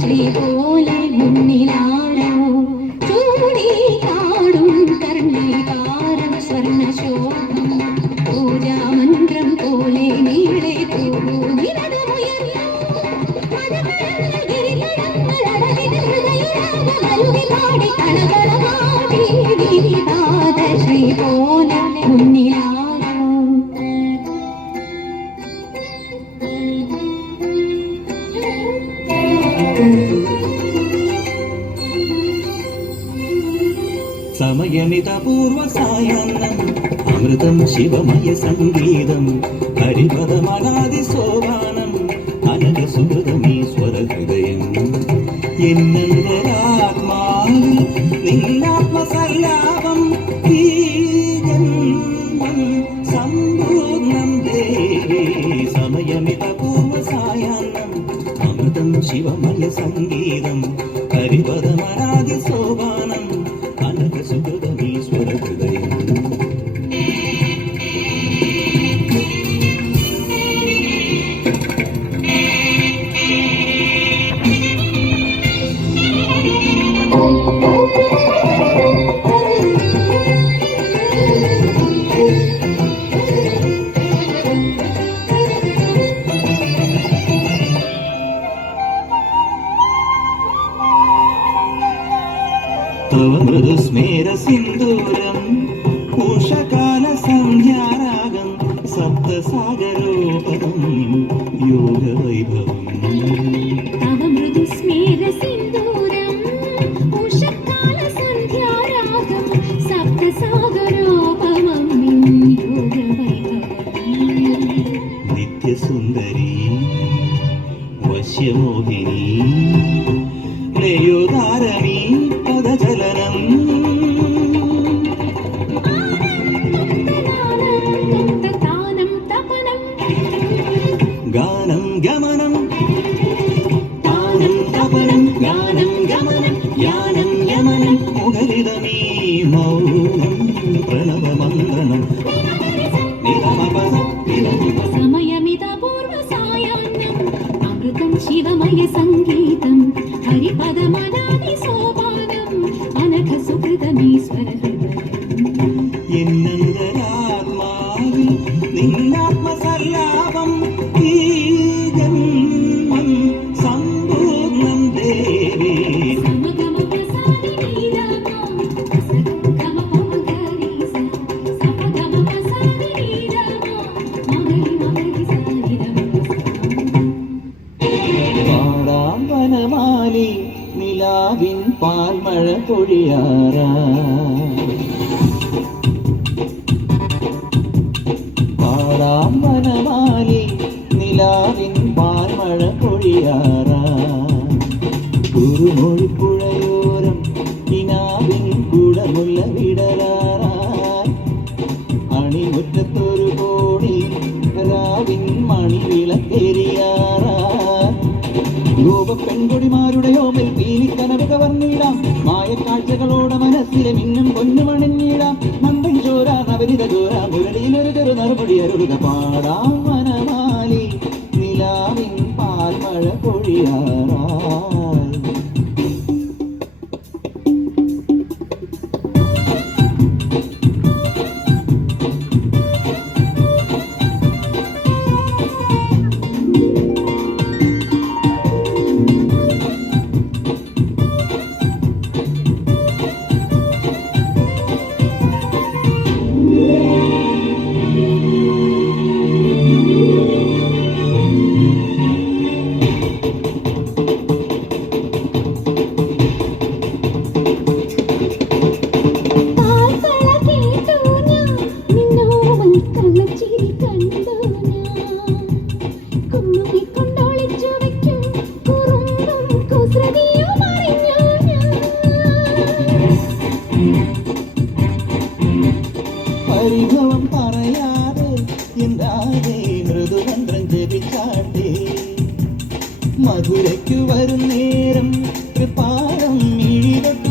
ശ്രീ പോലെ മുന്നിലാണോ ചൂടി കാടും കർണികാരം സ്വർണ്ണശോഭം പൂജാമന്ത്രം പോലെ നീളെ ശ്രീ പോലെ മുന്നിലാണോ. സമയമിതപൂർവ സായാഹ്നം അമൃതം ശിവമയ സംഗീതം ഹരിപദമനാദി സോപാനം അനഘസുഹൃതമീശ്വര ഹൃദയം എന്നന്തരാത്മാവിൽ നിന്നാത്മസല്ലാപം ഈ ജന്മം സമ്പൂർണം ദേവി. സമയമിതപൂർവ സായാഹ്നം അമൃതം ശിവമയ സംഗീതം ഹരിപദമനാദി സോപാനം സുഹൃതമീശ്വര ഹൃദയം. തവ മൃദുസ്മേര സിന്ദൂരം ഉഷകാല സന്ധ്യാരാഗം സപ്തസാഗരോപദം യോഗവൈഭവം. തവ മൃദുസ്മേര സിന്ദൂരം ഉഷകാല സന്ധ്യാരാഗം സപ്തസാഗരോപദം യോഗവൈഭവം. നിത്യസുന്ദരി വശ്യമോഹിനി ലയോദാരണി പദചലനം ഗാനം ഗമനം താനം തപനം ഗാനം ഗമനം യാനം യമനം മുഖരിതമീ മൗനം പ്രണവമന്ത്രണം. സമയമിതപൂർവ സായാഹ്നം അമൃതം ശിവമയ സംഗീതം ഹരിപദമനാദി സോപാനം അനഘസുഹൃതമീശ്വര ഹൃദയം എന്നന്തരാത്മാവിൽ നിന്നാത്മസല്ലാപം ഈ ജന്മം സമ്പൂർണം ദേവി. പാടാം വനമാലി നിലാവിൻ പാൽമഴ പൊഴിയാറാ. പാടാം വനമാലി നിലാവിൻ പാൽമഴ പൊഴിയാറാ. കുറുമൊഴിപ്പുഴയോരം കിനാവിൻ കുടമുള്ള വിടരാറായി. അണിമുറ്റത്തൊരു കോടി രാവിൻ മണിവിളക്കെരിയാറാ. രൂപ പെൺകൊടിമാരുടെ ഓമൽ പീലിക്കനവ് കവർന്നിടാം. മായക്കാഴ്ചകളോടെ മനസ്സിലെ മിന്നും പൊന്നുമണിഞ്ഞിടാം. നമ്പൻ ചോര നവരിത ചോര മുരളിയിലൊരു ചെറു നറുപടി അരുളുക. പാടാം വനമാലി നിലാവിൻ പാൽമഴ പൊഴിയാറായി. മധുരയ്ക്കു വരും നേരം തൃപ്പാദം മിഴിവെട്ടി